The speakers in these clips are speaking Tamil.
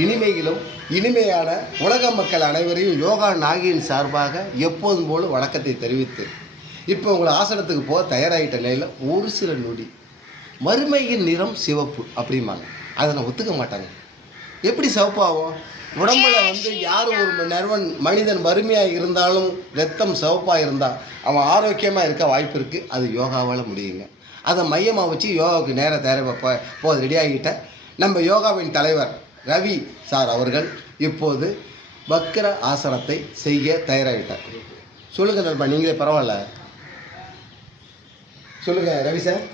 இனிமையிலும் இனிமையான உலக மக்கள் அனைவரையும் யோகா நாகியின் சார்பாக எப்போதும் போல வணக்கத்தை தெரிவித்து இப்போ உங்களை ஆசனத்துக்கு போக தயாராகிட்ட நிலையில் ஒரு சில நொடி மறுமையின் நிறம் சிவப்பு அப்படிம்பாங்க. அதை நான் ஒத்துக்க மாட்டாங்க. எப்படி சிவப்பாகும்? உடம்புல யார் ஒரு மனிதன் வறுமையாக இருந்தாலும் ரத்தம் சிவப்பாக இருந்தால் அவன் ஆரோக்கியமாக இருக்க வாய்ப்பு இருக்குது. அது யோகாவால் முடியுங்க. அதை மையமாக வச்சு யோகாவுக்கு நேர போது ரெடியாகிட்ட நம்ம யோகாவின் தலைவர் ரவி சார் அவர்கள் இப்போது வக்ர ஆசனத்தை செய்ய தயாராகிட்டார். சொல்லுங்கள் நண்பா, நீங்களே பரவாயில்ல சொல்லுங்கள் ரவி சார்.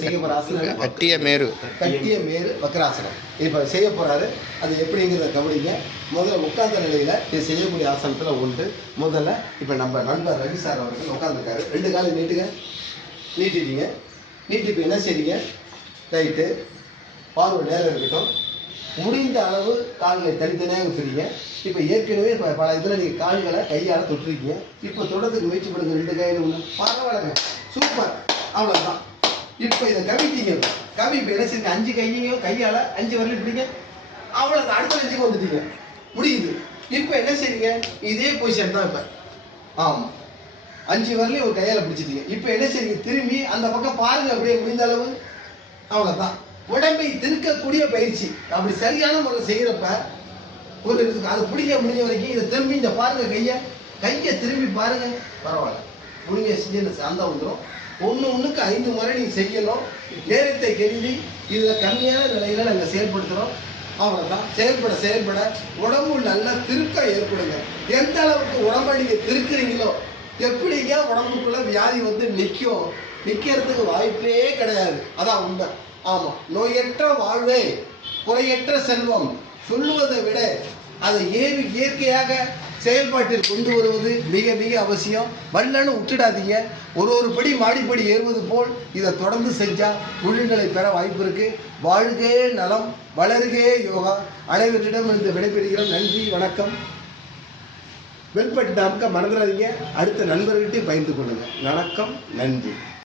செய்ய போகிற ஆசனம் கட்டிய மேரு வக்ராசனம் இப்போ செய்ய போகிறாரு. அது எப்படிங்கிறத கவனிங்க. முதல்ல உட்கார்ந்த நிலையில் இது செய்யக்கூடிய ஆசனத்தில் உண்டு. முதல்ல இப்போ நம்ம நண்பர் ரவி சார் அவர்கள் உட்காந்துருக்காரு. 2 காலை நீட்டிட்டீங்க. நீட்டி இப்போ என்ன செய்றீங்க? ரைட்டு, பார்வை நேரம் இருக்கட்டும். முடிந்த அளவு கால்களை தனித்தனியாக பிரிங்க. இப்போ ஏற்கனவே பல இதில் நீங்கள் கால்களை கையால் தொட்டிருக்கீங்க. இப்போ தொடர்றதுக்கு முயற்சி பண்ணுங்க. 2 கையில் ஒன்று பரவாயில்லைங்க, சூப்பர், அவ்வளோதான். இப்போ இதை கவிட்டீங்க. இப்போ என்ன செய்யுங்க? 5 கையையும் கையால் 5 வரலையும் பிடிங்க. அவ்வளோதான், அடுத்த 5க்கு வந்துட்டீங்க, முடியுது. இப்போ என்ன செய்யுங்க? இதே பொசிஷன் தான். இப்போ ஆமாம், 5 வரலையும் ஒரு கையால் பிடிச்சிட்டீங்க. இப்போ என்ன செய்யுங்க? திரும்பி அந்த பக்கம் பாருங்க, அப்படியே முடிந்த அளவு. அவ்வளோதான். உடம்பை திருக்கக்கூடிய பயிற்சி. அப்படி சரியான முறையில் செய்கிறப்ப ஒரு அது பிடிக்க முடிஞ்ச வரைக்கும் இதை திரும்பி இந்த பாருங்க, கையை திரும்பி பாருங்க. பரவாயில்ல, முடிஞ்ச செஞ்சு அந்த வந்துடும். ஒன்றுக்கு 5 முறை நீங்கள் செய்யணும். நேரத்தை கருதி இதில் கம்மியான நிலையில் நாங்கள் செயல்படுத்துகிறோம். அவ்வளோதான். செயல்பட உடம்பு நல்லா திருக்க ஏற்படுங்க. எந்த அளவுக்கு உடம்பை நீங்கள் திருக்குறீங்களோ எப்படிங்க உடம்புக்குள்ள வியாதி நிற்கிறதுக்கு வாய்ப்பே கிடையாது. அதான் உண்மை. ஆமாம், நோயற்ற வாழ்வே குறையற்ற செல்வம் சொல்லுவதை விட அதை இயற்கையாக செயல்பாட்டில் கொண்டு வருவது மிக மிக அவசியம். வல்லன்னு விட்டுடாதீங்க. ஒரு படி மாடிப்படி ஏறுவது போல் இதை தொடர்ந்து செஞ்சால் முழுநிலை பெற வாய்ப்பு இருக்குது. வாழ்கே நலம், வளர்கே யோகா. அனைவரிடம் இருந்து விடைபெறுகிறோம். நன்றி, வணக்கம். வெல்பட்டு நமக்கு மறந்துடாதீங்க. அடுத்த நண்பர்கிட்டையும் பகிர்ந்து கொள்ளுங்கள். வணக்கம், நன்றி.